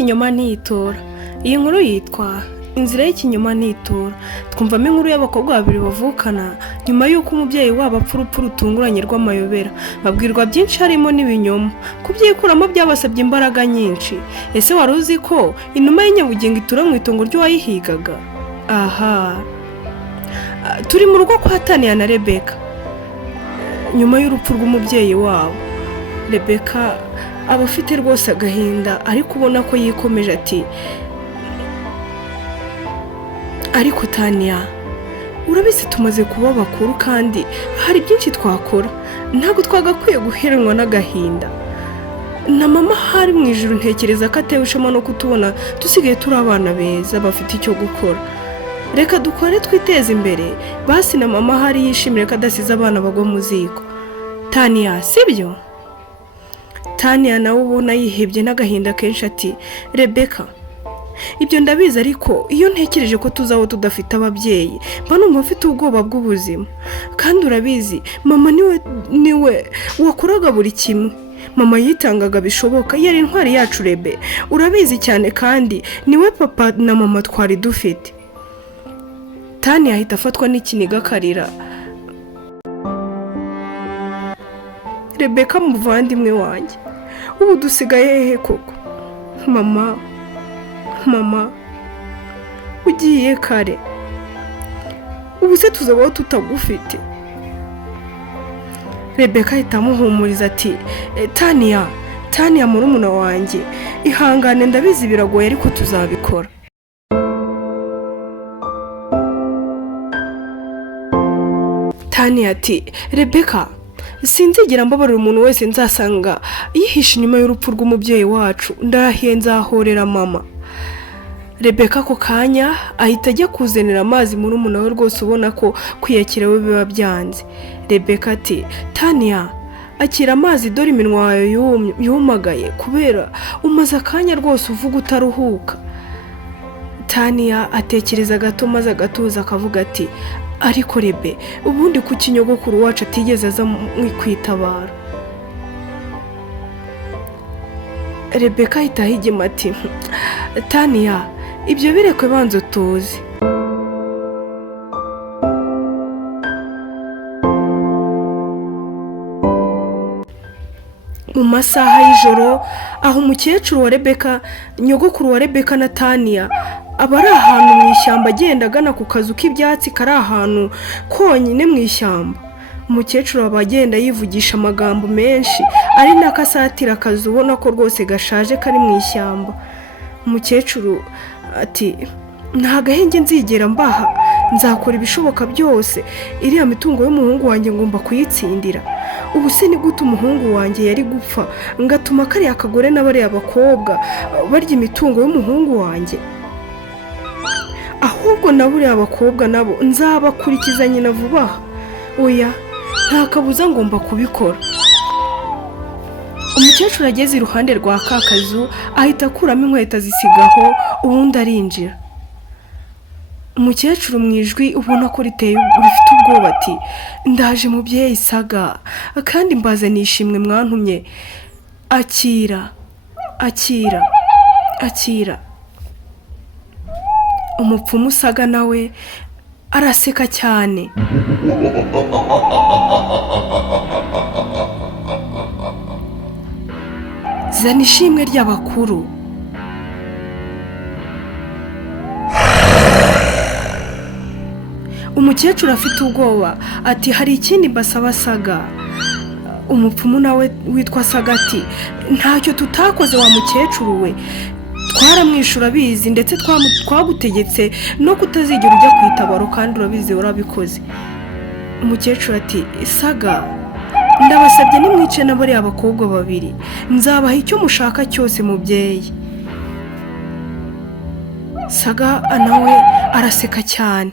y'ikinyoma ntiyitora. Iyi nkuru yitwa inzira y'ikinyoma ntiyitora. Twumvamo inkuru y'abakobwa babiri bavukana nyuma y'uko umubyeyi wabo apfa urupfu rutunguranye rw'amayobera. Babwirwa byinshi harimo n'ibinyoma. Kubyikuramo byabasabye imbaraga nyinshi. Ese wari uzi ko inuma y'inyabugingo itura mu itongo ry'uwayihigaga? Aha, turi mu rugo kwa Tania na Rebeka nyuma y'urupfu rw'umubyeyi wabo. Rebeka aba afite rwose agahinda ariko ubona ko yikomeje ati, ariko Tania, urabizi tumaze kuba bakuru kandi hari byinshi twakora, ntabwo twagakwiye guheranwa n'agahinda. Na mama hari mu ijuru ntekereza ko atewe ishema no kutubona dusigaye turi abana beza bafite icyo gukora. Reka dukore twiteze imbere, basi na mama hari yishimire ko adasize abana bagwa mu ziko. Tania, sibyo? Tania nawe ubona yihebye n'agahinda kenshi ati, Rebeka, ibyo ndabizi ariko iyo ntekereje ko tuzaho tudafite ababyeyi mba numva mfite ubwoba bw'ubuzima. Kandi urabizi mama niwe wakoraga buri kimwe. Mama yitangaga bishoboka, yari intwari yacu Rebe, urabizi cyane, kandi niwe papa na mama twari dufite. Tania ahita afatwa n'ikiniga akarira. Rebeka muvandimwe wanjye, ubu dusigaye hehe koko? Mama, ugiye kare, ubu se tuzabaho tutagufite? Rebeka ahita amuhumuriza ati, Tania murumuna wanjye, ihangane, ndabizi biragoye ariko tuzabikora. Tania ati, Rebeka, sinzigera mbabarira umuntu wese nzasanga yihishe inyuma y'urupfu rw'umubyeyi wacu, ndahiye nzahorera mama. Rebeka ako kanya ahita ajya kuzanira amazi murumuna we, rwose ubona ko kwiyakira we biba byanze. Rebeka ati, Tania, akira amazi, dore iminwa yawe yumagaye kubera umaze akanya rwose uvuga utaruhuka. Tania atekereza gato maze agatuza akavuga ati, ariko Rebe, ubundi kuki nyogokuru wacu atigeze aza kwitabara? Rebeka ahita ahigima ati, Tania, ibyo birekwe banza utuze. Mu masaha y'ijoro aho umukecuru wa Rebeka, nyogokuru wa Rebeka na Tania aba ari ahantu mu ishyamba agenda agana ku kazu k'ibyatsi kari ahantu konyine mu ishyamba. Umukecuru aba agenda yivugisha amagambo menshi ari nako asatira akazu ubona ko rwose gashaje kari mu ishyamba. Umukecuru ati, nta gahenge nzigera mbaha, nzakora ibishoboka byose, iriya mitungo y'umuhungu wanjye ngomba kuyitsindira. Ubu se ni gute umuhungu wanjye yari gupfa ngatuma kariya kagore n'abariya bakobwa barya imitungo y'umuhungu wanjye? Ahubwo na buriya bakobwa nabo nzabakurikiza nyina vuba aha. Oya, nta kabuza ngomba kubikora. Umukecuru ageze iruhande rwa ka kazu ahita akuramo inkweto azisigaho, ubundi arinjira. Umukecuru mu ijwi ubona ko rifite ubwoba ati, ndaje mubyeyi Saga, kandi mbazaniye ishimwe mwantumye. Akira. Umupfumu Saga nawe araseka cyane. Zana ishimwe ry'abakuru. Umukecuru afite ubwoba ati, hari ikindi mbasaba Saga. Umupfumu nawe witwa Saga ati, ntacyo tutakoze wa mukecuru we, twaramwishura bizi, ndetse twagutegetse no kutazigera ujya ku itabaro kandi urabizi urabikoze. Umukecuru ati, Saga, ndabasabye nimwice n'abariya bakobwa babiri, nzabaha icyo mushaka cyose mubyeyi. Saga nawe araseka cyane.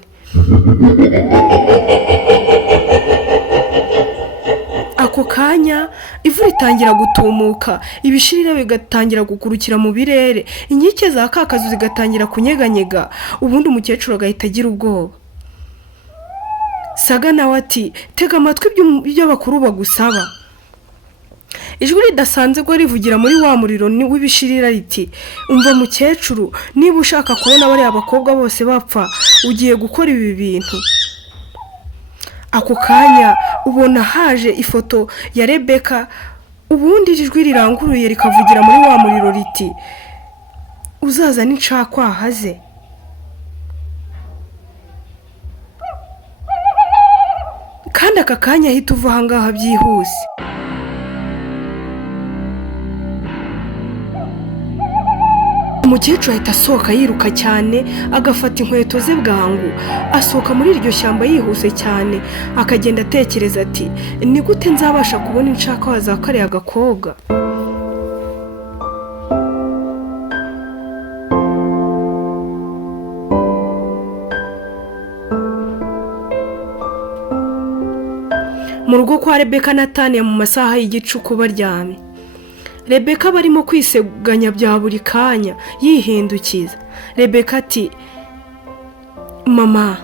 Ako kanya ivu ritangira gutumuka, ibishirira bigatangira gukurukira mu birere, inkike za kakazu zigatangira kunyeganyega, ubundi umukecuru agahita agira ubwoba. Saga nawe ati, tega amatwi ibyo abakuru bagusaba. ijwi ridasanzwe ngo rivugira muri wa muriro w'ibishirira riti umva mukecuru, niba ushaka kubona bariya abakobwa bose bapfa ugiye gukora ibi bintu. Ako kanya ubona haje ifoto ya Rebeka, ubundi ijwi riranguruye rikavugira muri wa muriro riti uzaza n'incakwaha ze. Kandi aka kanya ahita uva ahangaha byihuse. Umukecuru ahita asohoka yiruka cyane, agafata inkweto ze bwangu, asohoka muri iryo shyamba yihuse cyane, akagenda atekereza ati ni gute nzabasha kubona incakwaha za kariya gakobwa. Mu rugo kwa Rebeka na Tania mu masaha y'igicuku baryamye, Rebeka barimo kwiseganya bya buri kanya yihindukiza. Rebeka ati mama,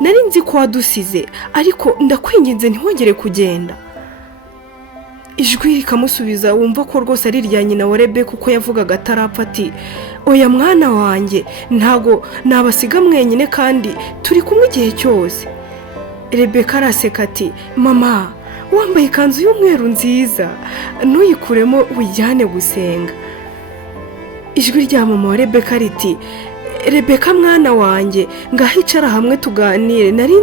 nari nzi ko wadusize ariko ndakwinginze ntiwongere kugenda. Ijwi rikamusubiza wumva ko rwose ari irya nyina wa Rebeka uko yavugaga atarapfa ati oya mwana wanjye, ntago nabasiga mwenyine kandi turi kumwe igihe cyose. Rebeka araseka ati mama, wambaye ikanzu y'umweru nziza, ntuyikuremo wijyane gusenga. Ijwi rya mama wa Rebeka riti Rebeka mwana wanjye, ngahicara hamwe tuganire, nari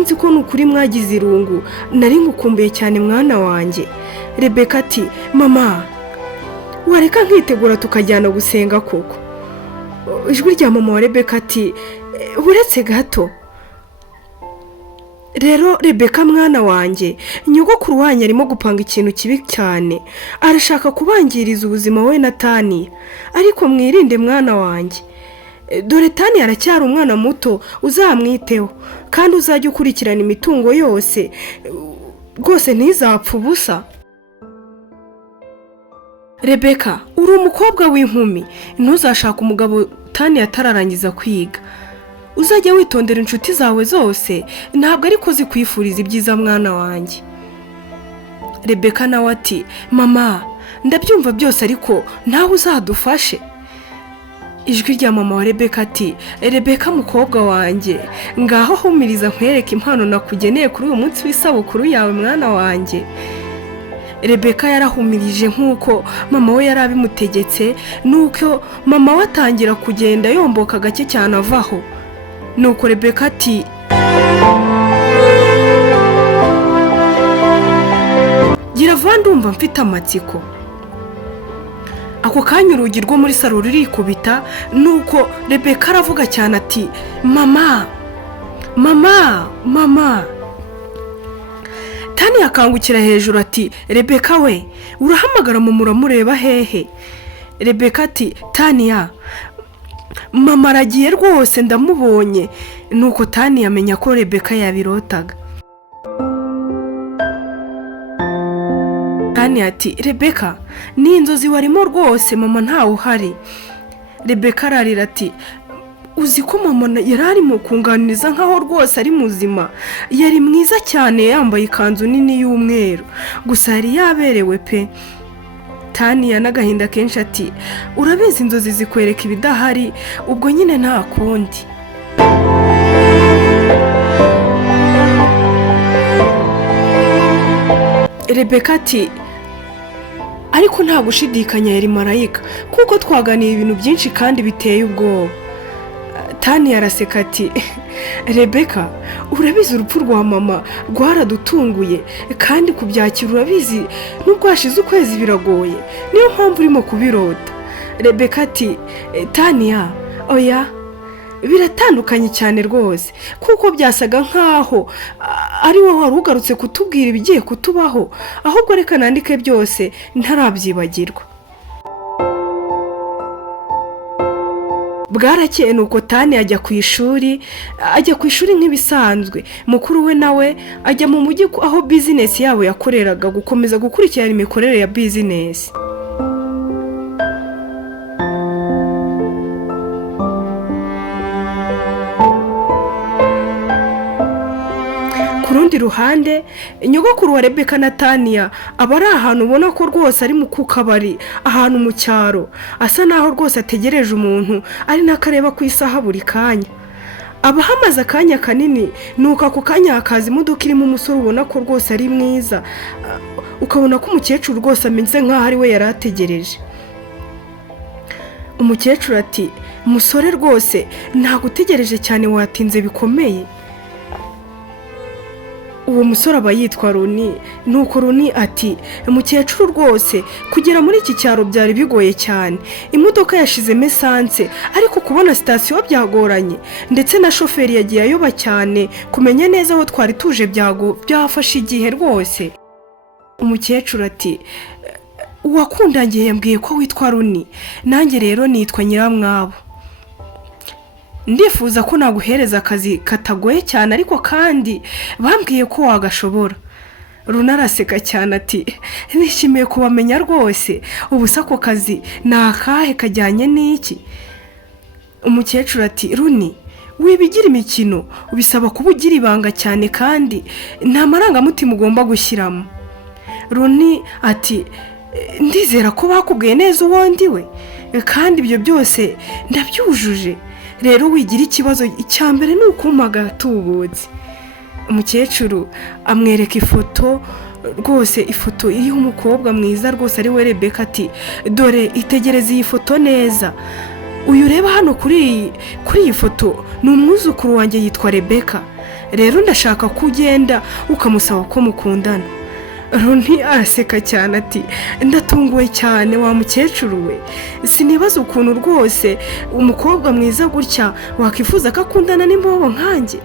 nzi ko nukuri mwagize irungu, nari ngukumbuye cyane mwana wanjye. Rebeka ati mama, wareka nkitegura tukajyana gusenga koko. Ijwi rya mama wa Rebeka ati buretse gato. Rero Rebeka mwana wanjye, nyogokuru wanyu arimo gupanga ikintu kibi cyane, arashaka kubangiriza ubuzima we na Tania, ariko mwirinde mwana wanjye. Dore Tania aracyari umwana muto, uzamwiteho kandi uzajya ukurikirana imitungo yose, rwose ntizapfa ubusa. Rebeka, uri umukobwa w'inkumi, ntuzashaka umugabo Tania atararangiza kwiga. Uzajya witondera inshuti zawe zose, ntabwo ariko zikwifuriza ibyiza mwana wanjye. Rebeka nawe ati mama, ndabyumva byose ariko nawe uzadufashe. Ijwi rya mama wa Rebeka ati Rebeka mukobwa wanjye, ngaho humiriza nkwereke impano nakugeneye kuri uyu munsi w'isabukuru yawe mwana wanjye. Rebeka yarahumirije nk'uko mama we yari abimutegetse, nuko mama we atangira kugenda yomboka gake cyane avaho. Nuko Rebeka ati gira vuba ndumva mfite amatsiko. Ako kanya urugi rwo muri salo rurikubita, nuko Rebeka aravuga cyane ati mama, mama, mama. Tania akangukira hejuru ati Rebeka we, urahamagara mu muramureba hehe? Rebeka ati Tania, mama aragiye rwose ndamubonye. Nuko Tania amenya ko Rebeka yabirotaga. Tania ati Rebeka, ni inzozi warimo rwose, mama ntawe uhari. Rebeka ararira ati uzi ko mama yari arimo kunganiriza nkaho rwose ari muzima, yari mwiza cyane yambaye ikanzu nini y'umweru, gusa yari yaberewe pe. Tania n'agahinda kenshi ati urabizi inzozi zikwereka ibidahari, ubwo nyine nta kundi. Rebeka ati ariko nta gushidikanya yari marayika, kuko twaganiye ibintu byinshi kandi biteye ubwoba. Tania araseka ati Rebeka, urabizi urupfu rwa mama rwaradutunguye kandi kubyakira urabizi nubwo hashize ukwezi biragoye, niyo mpamvu urimo kubirota. Rebeka ati Tania, oya biratandukanye cyane rwose, kuko byasaga nkaho ari wowe wari ugarutse kutubwira ibigiye kutubaho, ahubwo reka nandike byose ntarabyibagirwa. Bwarakeye nuko Tania ajya ku ishuri nk'ibisanzwe. Mukuru we nawe ajya mu mujyi aho business yabo yakoreraga gukomeza gukurikirana imikorere ya business. Ku ku rundi ruhande nyogokuru wa Rebeka na Tania aba ari ahantu ubona ko rwose ari ku kabari ahantu mu cyaro, asa naho rwose ategereje umuntu ari n'akareba ku isaha buri kanya. aba hamaze akanya kanini, nuko ako kanya hakaza imodoka irimo umusore ubona ko rwose ari mwiza, ukabona ko umukecuru rwose ameze nk'aho ari we yari ategereje. umukecuru ati musore rwose ntagutegereje cyane, watinze bikomeye. uwo musore aba yitwa Roni. nuko Roni ati umukecuru rwose kugera muri iki cyaro byari bigoye cyane, imodoka yashizemo esanse ariko kubona sitasiyo byagoranye, ndetse na shoferi yagiye ayoba cyane, kumenya neza aho twari tuje byafashe igihe rwose. umukecuru ati uwakundangiye yambwiye ko witwa Roni, nanjye rero nitwa Nyiramwabo. ndifuza ko naguhereza akazi katagoye cyane, ariko kandi bambwiye ko wagashobora. Roni araseka cyane ati nishimiye kubamenya rwose, ubu se ako kazi ni akahe, kajyanye n'iki? umukecuru ati Roni wibigira imikino, ubisaba kuba ugira ibanga cyane kandi nta marangamutima ugomba gushyiramo. Roni ati ndizera ko bakubwiye neza uwo ndiwe, kandi ibyo byose ndabyujuje, rero wigira ikibazo, icyambere ni ukumpa agatubutse. umukecuru amwereka ifoto, rwose ifoto iriho umukobwa mwiza rwose ari we Rebeka. ati dore itegereze iyi foto neza, uyu ureba hano kuri iyi foto ni umwuzukuru wanjye yitwa Rebeka, rero ndashaka ko ugenda ukamusaba ko mukundana. Roni araseka cyane ati ndatunguwe cyane wa mukecuru we, sinibaza ukuntu rwose umukobwa mwiza gutya wakifuza ko akundana n'imbobo nkanjye.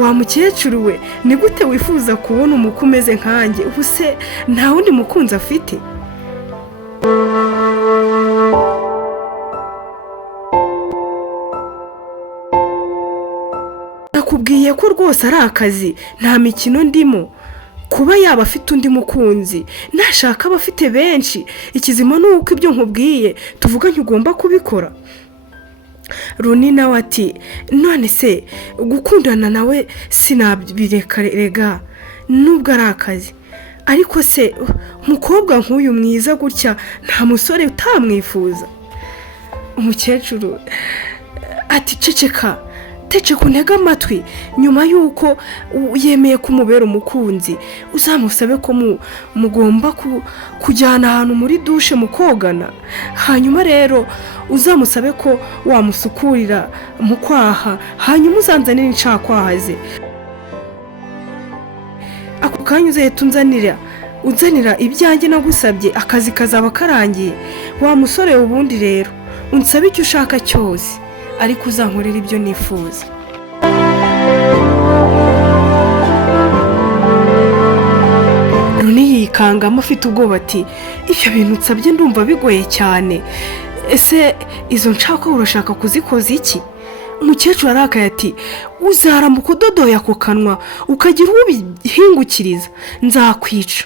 wa mukecuru we ni gute wifuza kubona umukwe umeze nkanjye? ubu se nta wundi mukunzi afite? nakubwiye ko rwose ari akazi, nta mikino ndimo. kuba yaba afite undi mukunzi, nashaka aba afite benshi, ikizima ni uko ibyo nkubwiye tuvuganye ugomba kubikora. Roni nawe ati none se gukundana nawe sinabireka rega, nubwo ari akazi, ariko se umukobwa nk'uyu mwiza gutya nta musore utamwifuza? umukecuru ati ceceka kuntega amatwi, nyuma y'uko yemeye kumubera umukunzi uzamusabe ko mugomba kujyana ahantu muri dushe mukogana, hanyuma rero uzamusabe ko wamusukurira mu kwaha, hanyuma uzanzanire incakwaha ze. ako kanya uzahita unzanira ibyanjye nagusabye, akazi kazaba karangiye. wa musore ubundi rero unsabe icyo ushaka cyose, ariko uzankorera ibyo nifuza. Roni yikangamo afite ubwoba ati ibyo bintu nsabye ndumva bigoye cyane, ese izo nshaka urashaka kuzikoza iki? umukecuru arakaye ati uzaramuka udodoye ako kanwa ukagira ubihingukiriza, nzakwica.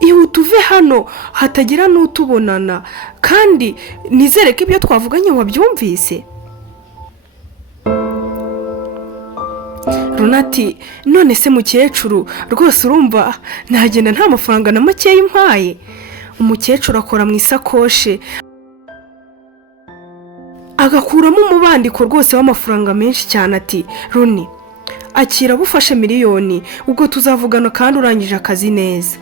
iyo tuve hano hatagira n'utubonana, kandi nizere ko ibyo twavuganye wabyumvise. Roni ati none se mukecuru rwose urumva nagenda nta mafaranga na makeya impaye? umukecuru akora mu isakoshe agakuramo umubandiko rwose w'amafaranga menshi cyane. ati Roni akira bufashe miliyoni, ubwo tuzavugana kandi urangije akazi neza.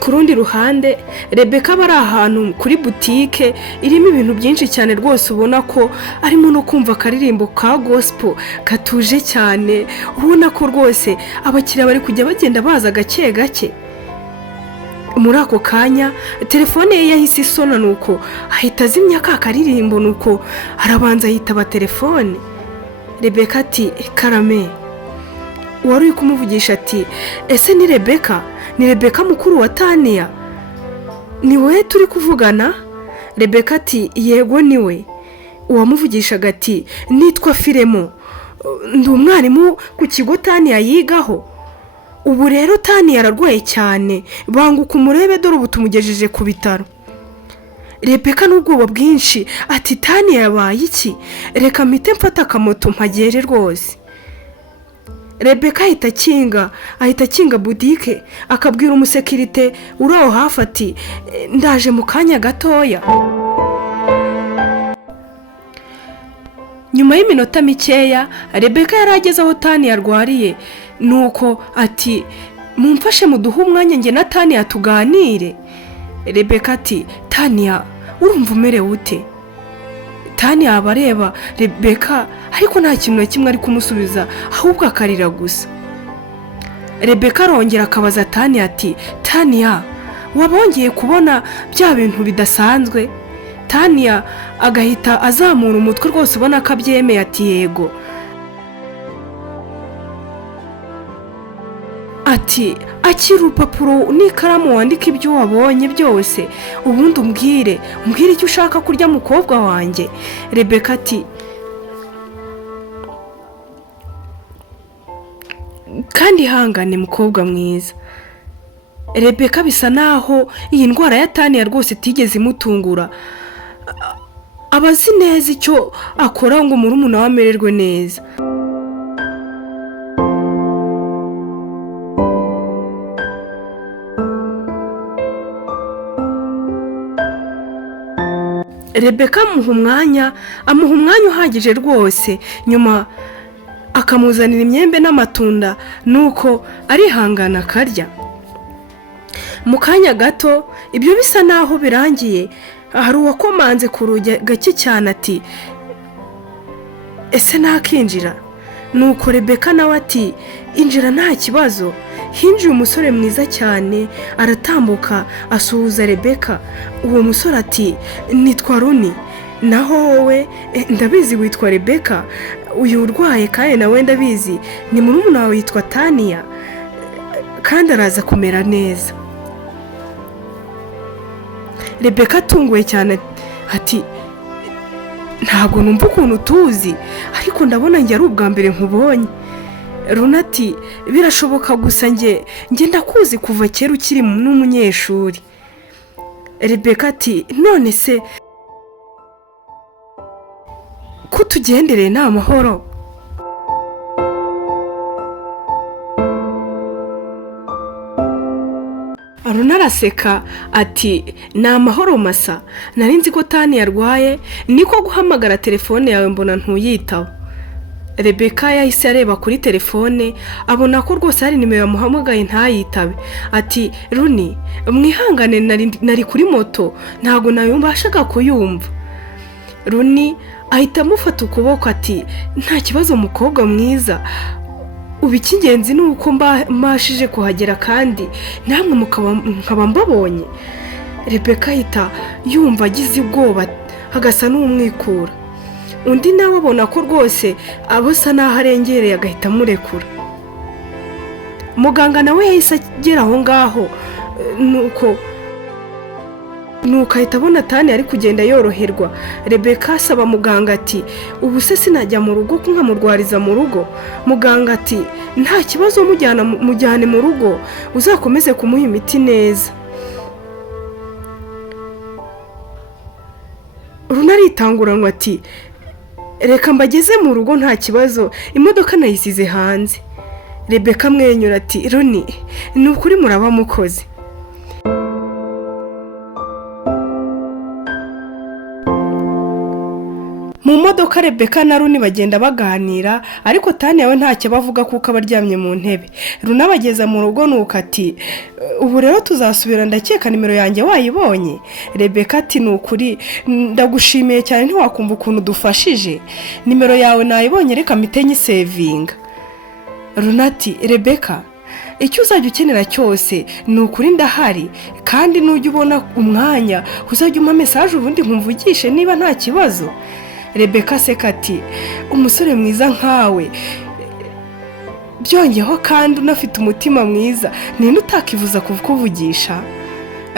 ku rundi ruhande Rebeka aba ari ahantu kuri butike irimo ibintu byinshi cyane rwose, ubona ko arimo no kumva akaririmbo ka gospel katuje cyane, ubona ko rwose abakiriya bari kujya bagenda baza gake gake. muri ako kanya telefone ye yahise isona, nuko ahita azimya ka karirimbo, nuko arabanza yitaba telefone. Rebeka ati karame. wari uri kumuvugisha ati ese ni Rebeka? ni Rebeka mukuru wa Tania? ni wowe turi kuvugana? Rebeka ati yego ni we. uwamuvugishaga ati nitwa Firemo, ndi umwarimu ku kigo Tania yigaho. ubu rero Tani yararwaye cyane, banguka umurebe dore ubu tumugejeje ku bitaro. Rebeka n'ubwoba bwinshi ati Tani yabaye iki? Reka mpite mfata akamoto mpagere rwose. Rebeka ahita akinga butike, akabwira umusekirite uri aho hafi ati ndaje mu kanya gatoya. Nyuma y'iminota mikeya Rebeka yari ageze aho Tani yarwariye, nuko ati mumfashe muduhe umwanya njye na Tani tuganire. Rebeka ati Tania urumva umerewe ute? Tania abareba Rebeka ariko nta kintu na kimwe ari kumusubiza, ahubwo akarira gusa. Rebeka arongera akabaza Tania ati Tania wabongeye kubona bya bintu bidasanzwe? Tania agahita azamura umutwe rwose ubona ko abyemeye ati yego. Ati akira urupapuro n'ikaramu wandika ibyo wabonye byose, ubundi umbwire icyo ushaka kurya mukobwa wanjye. Rebeka ati kandi hangane mukobwa mwiza. Rebeka bisa naho iyi ndwara ya Tania rwose itigeze imutungura, abazi neza icyo akora ngo murumuna we amererwe neza. Rebeka amuha umwanya uhagije rwose, nyuma akamuzanira imyembe n'amatunda, nuko arihangana akarya. Mu kanya gato ibyo bisa naho birangiye, hari uwakomanze ku rugi gake cyane ati ese nakinjira? Nuko Rebeka nawe ati injira nta kibazo. Hinjiye umusore mwiza cyane, aratambuka asuhuza Rebeka. Uwo musore ati nitwa Runi, naho wowe ndabizi witwa Rebeka, uyu urwaye kandi nawe ndabizi ni murumuna wawe yitwa Tania kandi araza kumera neza. Rebeka atunguwe cyane ati ntabwo numva ukuntu tuzi, ariko ndabona njye ari ubwa mbere nkubonye. Runi ati birashoboka gusa njye ndakuzi kuva kera ukiri n'umunyeshuri. Rebeka ati none se ko tugendereye ni amahoro? Runi araseka ati ni amahoro masa, nari nzi ko Tani yarwaye niko guhamagara telefone yawe mbona ntuyitaba. Rebeka yahise areba kuri telefone abona ko rwose hari nimero yamuhamagaye ntayitabe. Ati Runi mwihangane nari kuri moto ntabwo nayumbashaga kuyumva. Runi ahita amufata ukuboko ati nta kibazo mukobwa mwiza, ubu icy'ingenzi ni uko mbashije kuhagera kandi namwe mukaba mbabonye. Rebeka ahita yumva agize ubwoba agasa n'umwikura. Undi nawe abona ko rwose asa naho arengereye agahita amurekura. Muganga nawe yahise agera aho ngaho, nuko ahita abona Tani ari kugenda yoroherwa. Rebeka asaba muganga ati ubu se sinajya mu rugo nkamurwariza mu rugo? Muganga ati nta kibazo, mujyane mu rugo uzakomeze kumuha imiti neza. Runi aritanguranwa ati reka mbageze mu rugo nta kibazo, imodoka nayisize hanze. Rebeka amwenyura ati Runi ni ukuri muraba mukoze. Mu modoka Rebeka na Runi bagenda baganira, ariko Tani yawe ntacyo bavuga kuko abaryamye mu ntebe. Runi abageza mu rugo nuko ati ubu rero tuzasubira, ndakeka nimero yanjye wayibonye. Rebeka ati ni ukuri ndagushimiye cyane, ntiwakumva ukuntu dufashije, nimero yawe nayibonye reka mpite nyisevinga. Runi ati Rebeka icyo uzajya ukenera cyose ni ukuri ndahari, kandi nujya ubona umwanya uzajya umpa mesaje ubundi nkumvugishe niba nta kibazo. Rebeka aseka ati umusore mwiza nkawe, byongeho kandi unafite umutima mwiza, ninde utakivuza kuvugisha?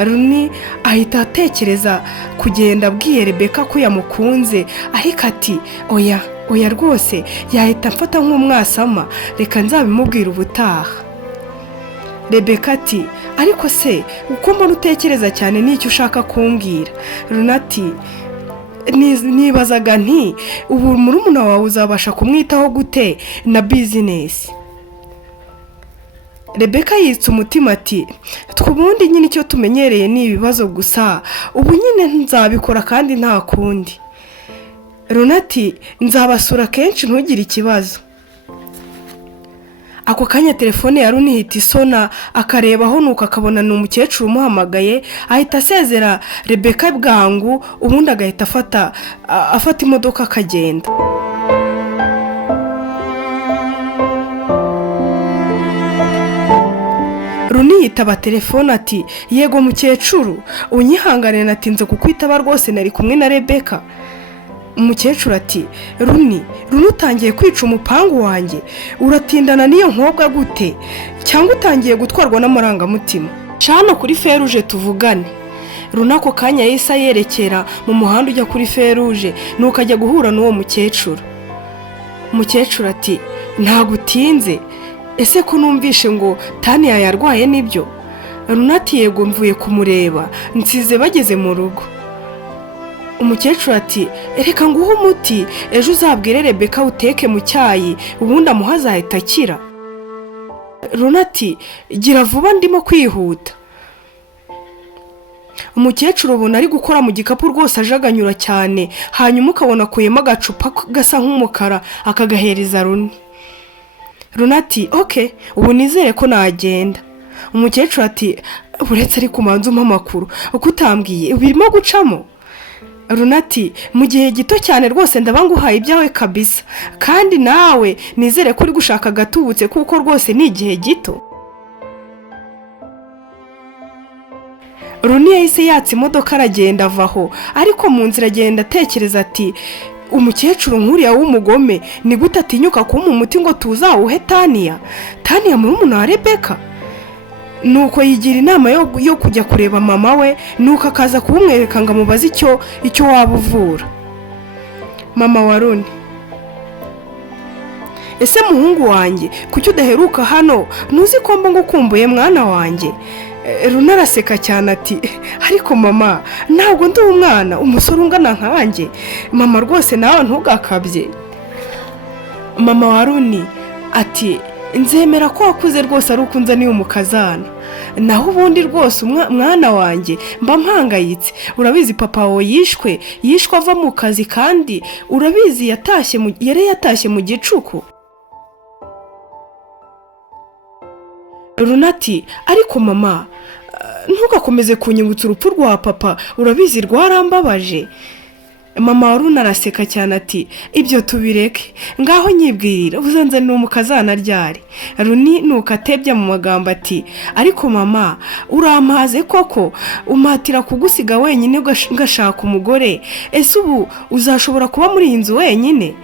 Runi ahita atekereza kugenda abwiye Rebeka ko yamukunze, ariko ati oya rwose yahita amfata nk'umwasama, reka nzabimubwira ubutaha. Rebeka ati ariko se uko mbona utekereza cyane n'icyo ushaka kumbwira. Runa ati nibazaga nti ubu murumuna wawe uzabasha kumwitaho gute na bizinesi. Rebeka yitse umutima ati twubundi nyine icyo tumenyereye ni ibibazo gusa, ubu nyine nzabikora kandi nta kundi. Runa ati nzabasura kenshi ntugire ikibazo. Ako kanya telefone ya Runa ihita isona, akarebaho nuko akabona ni umukecuru umuhamagaye, ahita asezera Rebeka bwangu, ubundi agahita afata imodoka akagenda. Runa yitaba telefone ati yego mukecuru, unyihangane natinze kukwitaba rwose nari kumwe na Rebeka. Umukecuru ati Runa utangiye kwica umupangu wanjye, uratindana n'iyo nkobwa gute cyangwa utangiye gutwarwa n'amarangamutima? Cana kuri feruje tuvugane. Runa ako kanya yahise yerekera mu muhanda ujya kuri feruje, nuko ajya guhura n'uwo mukecuru. Umukecuru ati ntago utinze, ese ko numvishe ngo Tania yarwaye nibyo? Runa ati yego mvuye kumureba, nsize bageze mu rugo. Umukecuru ati reka nguhe umuti, ejo uzabwire Rebeka uteke mu cyayi, ubundi amuha azahita akira. Runa ati gira vuba ndimo kwihuta. Umukecuru ubona ari gukora mu gikapu rwose ajaganyura cyane, hanyuma ukabona akuyemo agacupa gasa nk'umukara akagahereza Runa. Runa ati oke, ubu nizere ko nagenda. Umukecuru ati buretse ari kumanza umpa amakuru, uko utambwiye birimo gucamo. Runa ati mu gihe gito cyane rwose ndaba nguhaye ibyawe kabisa, kandi nawe nizere ko uri gushaka agatubutse kuko rwose ni igihe gito. Runa yahise yatsa imodoka aragenda avaho, ariko mu nzira agenda atekereza ati umukecuru nk'uriya w'umugome ni gute atinyuka kumpa umuti ngo tuzawuhe Tania murumuna wa Rebeka? Nuko yigira inama yo kujya kureba mama we, nuko akaza kumwereka ngo amubaze icyo waba uvura. Mama wa Runa: ese muhungu wanjye kuki udaheruka hano? Ntuzi ko mba ngukumbuye mwana wanjye? Runa araseka cyane ati ariko mama ntabwo ndi umwana, umusore ungana nkanjye. Mama rwose nawe ntugakabye. Mama wa Runa ati nzemera ko wakuze rwose ari ukunze niyo umukazana, naho ubundi rwose mwana wanjye mba mpangayitse. Urabizi papa wawe yishwe ava mu kazi, kandi urabizi yari yatashye mu gicuku. Runa ati ariko mama ntugakomeze kunyibutsa urupfu rwa papa, urabizi rwarambabaje. Mama wa Runa araseka cyane ati ibyo tubireke, ngaho nyibwirira uzanzanira umukazana ryari? Runa nuko atebya mu magambo ati ariko mama urampaze koko, umatira kugusiga wenyine ngashaka umugore, ese ubu uzashobora kuba muri iyi nzu wenyine?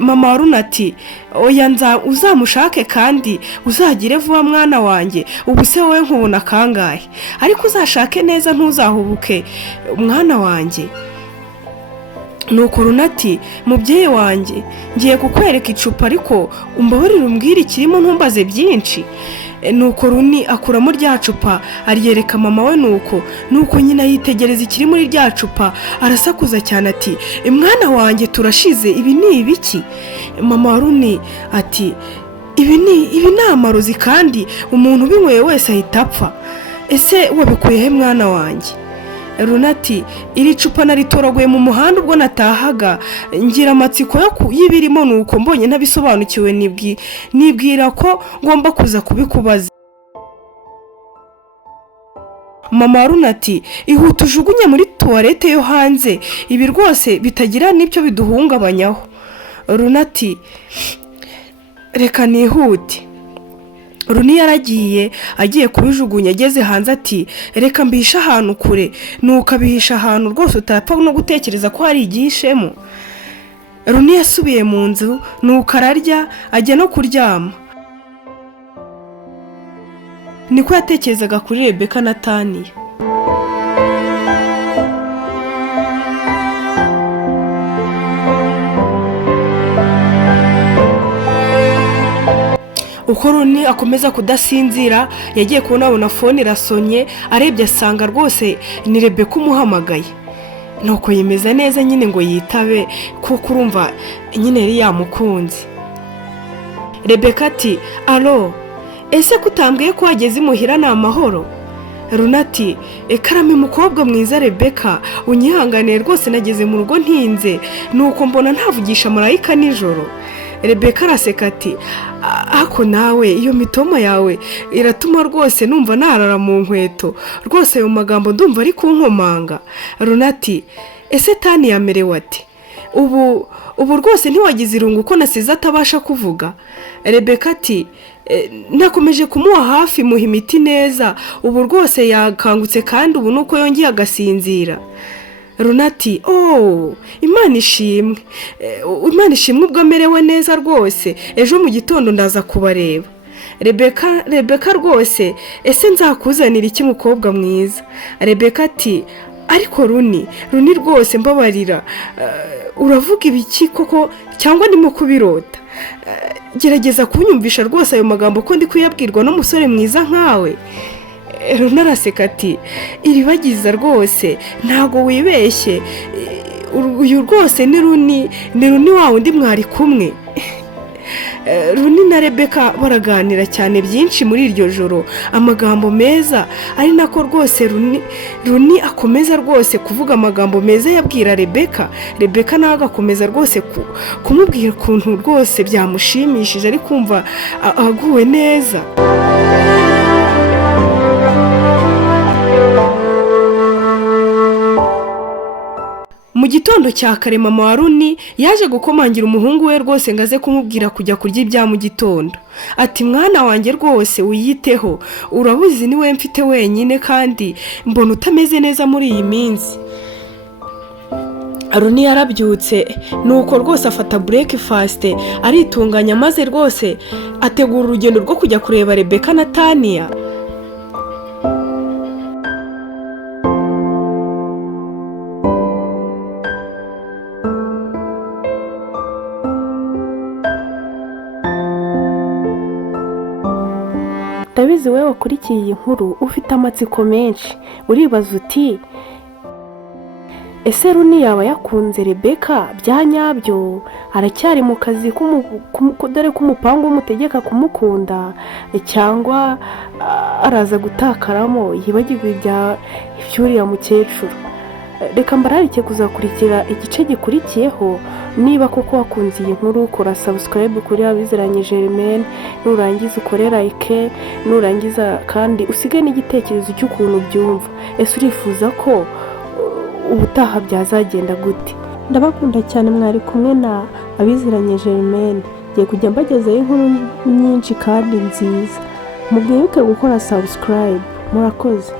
Mama wa Runa ati oya uzamushake kandi uzagire vuba mwana wanjye, ubu se wowe nkubona kangahe, ariko uzashake neza ntuzahubuke mwana wanjye. Nuko Runa ati mubyeyi wanjye ngiye kukwereka icupa, ariko umbabarire umbwire ikirimo ntumbaze byinshi. Nuko Runa akuramo rya cupa aryereka mama we, nuko nyina yitegereza ikiri muri rya cupa arasakuza cyane ati mwana wanjye turashize, ibi ni ibiki? Mama wa Runa ati ibi ni amarozi, kandi umuntu ubinyweye wese ahita apfa. Ese wabikuye he mwana wanjye? Runa ati iri cupa naritoraguye mu muhanda ubwo natahaga, ngira amatsiko y'ibirimo, nuko mbonye ntabisobanukiwe nibwira ko ngomba kuza kubikubaza. Mama wa Runa ati ihute ujugunye muri tuwarete yo hanze, ibi rwose bitagira n'ibyo biduhungabanyaho. Runa ati reka nihute. Runa yaragiye agiye kubijugunya, ageze hanze ati reka mbihisha ahantu kure, nuko abihisha ahantu rwose utapfa no gutekereza ko hari igihishemo. Runa yasubiye mu nzu, nuko ararya ajya no kuryama. Niko yatekerezaga kuri Rebeka na Tania. uko Runi akomeza kudasinzira yagiye kubona fone irasonye, arebye asanga rwose ni Rebeka umuhamagaye. Nuko yemeza neza nyine ngo yitabe kuko urumva nyine yari yamukunze. Rebeka ati alo, ese kutambwiye ko wageze imuhira ni amahoro? Runi ati karame mukobwa mwiza Rebeka, unyihanganiye rwose nageze mu rugo ntinze, nuko mbona ntavugisha marayika nijoro. Rebeka araseka ati ako nawe iyo mitoma yawe iratuma rwose numva narara mu nkweto, rwose ayo magambo ndumva ari kunkomanga. Runi ati ese Tani yamerewe ati ubu rwose ntiwagize irungu ko nasize atabasha kuvuga? Rebeka ati nakomeje kumuha hafi muha imiti neza, ubu rwose yakangutse kandi ubu nuko yongeye agasinzira. Runi ati Imana ishimwe, Imana ishimwe ubwo amerewe neza rwose, ejo mu gitondo ndaza kubareba. Rebeka rwose ese nzakuzanira iki mukobwa mwiza? Rebeka ati ariko Runi rwose mbabarira, uravuga ibiki koko cyangwa ndimo kubirota? Gerageza kunyumvisha rwose ayo magambo ko ndi kuyabwirwa n'umusore mwiza nkawe. Runi araseka ati iribagiza rwose ntago wibeshye, uyu rwose ni Runi wawe undi mwari kumwe. Runi na Rebeka baraganira cyane byinshi muri iryo joro, amagambo meza, ari nako rwose Runi akomeza rwose kuvuga amagambo meza yabwira Rebeka nawe agakomeza rwose kumubwira ukuntu rwose byamushimishije ari kumva aguwe neza. Mu gitondo cya kare mama wa Runi yaje gukomangira umuhungu we rwose ngo aze kumubwira kujya kurya ibya mu gitondo. Ati mwana wanjye rwose wiyiteho, urabuzi ni we mfite wenyine kandi mbona utameze neza muri iyi minsi. Runi yarabyutse nuko rwose afata breakfast aritunganya maze rwose ategura urugendo rwo kujya kureba Rebeka na Taniya. Ndabizi wowe wakurikiye iyi nkuru ufite amatsiko menshi, uribaza uti ese Runi yaba yakunze Rebeka bya nyabyo? Aracyari mu kazi dore ko umupangu umutegeka kumukunda, cyangwa araza gutakaramo yibagirwe iby'uriya mukecuru? Reka mbararike kuzakurikira igice gikurikiyeho. Niba koko wakunze iyi nkuru kora subscribe kuri Abizeranye Germaine, nurangiza ukore like, nurangiza kandi usige n'igitekerezo cy'ukuntu byumva. Ese urifuza ko ubutaha byazagenda gute? Ndabakunda cyane, mwari kumwe na Abizeranye Germaine. Ngiye kujya mbagezaho inkuru nyinshi kandi nziza. Mubwibuke gukora subscribe. Murakoze.